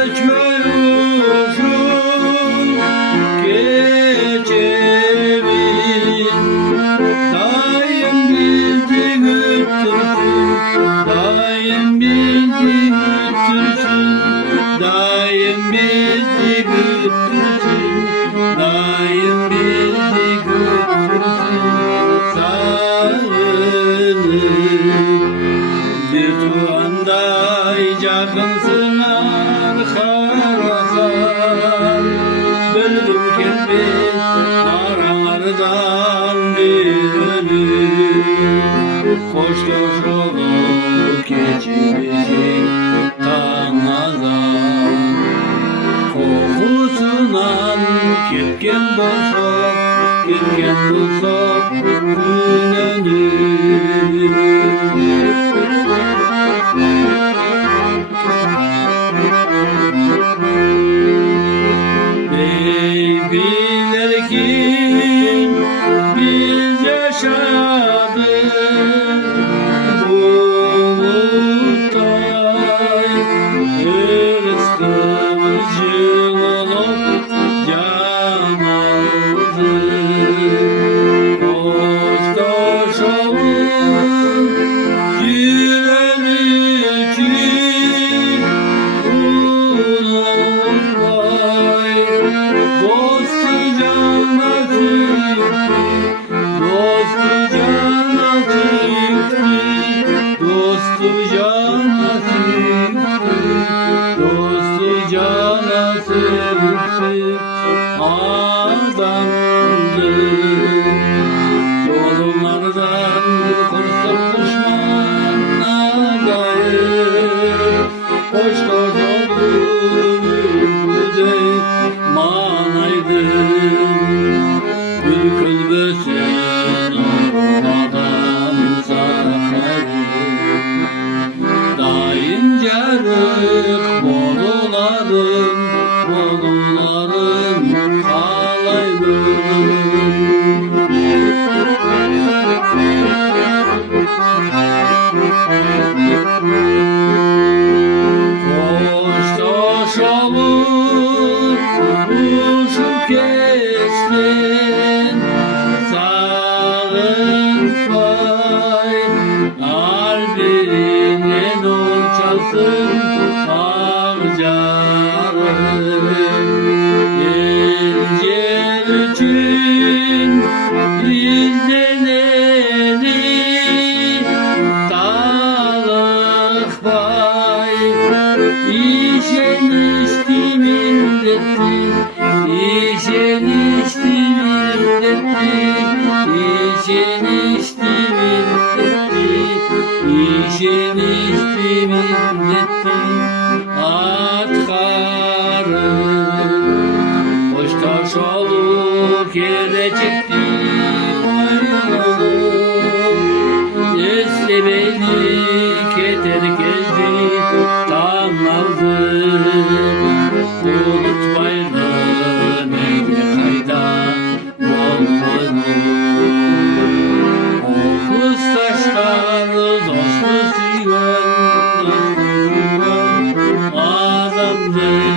Öçmüşüm gecemin, daim bizi götürsün, daim bizi götürsün, daim bizi götürsün, daim bizi götürsün. Sağınıp bir tuğanday cargınsın arkadaşlar, bölgüm kelbet aralardan bir ölüm. Koş koş olup geçirsin tanazan, kokusunan ketken bolsa, ketken bolsa günönür. Bilir ki biz yaşadık bu muhtay, rızkımız olup can aldı. Koçtaş olur yüreğim için unutmay, dostu cana zikri, dostu cana zikri, dostu cana zikri, dostu cana zikri adamdır. Yollardan kursak düşmanla dair, hoş koşalım güzel manaydın. Bülkül bösen ormadan sarkarım, daim carık bolularım, bolularım kalaydın. Koçtaş olur uçup geçtin, sağın pay, kalbine nur çalsın harcarım. İncel için izleneni talık pay, işen içti milletti, işen içti milletti, işen içti milletti, işen içti milletti. At karın koçtaş olup gelecekti koyunum, nesli beni keter gezdi tam aldı. Unutmayalım ey kayda bolluğunu, o kıstaşlar dostu süren adamdır.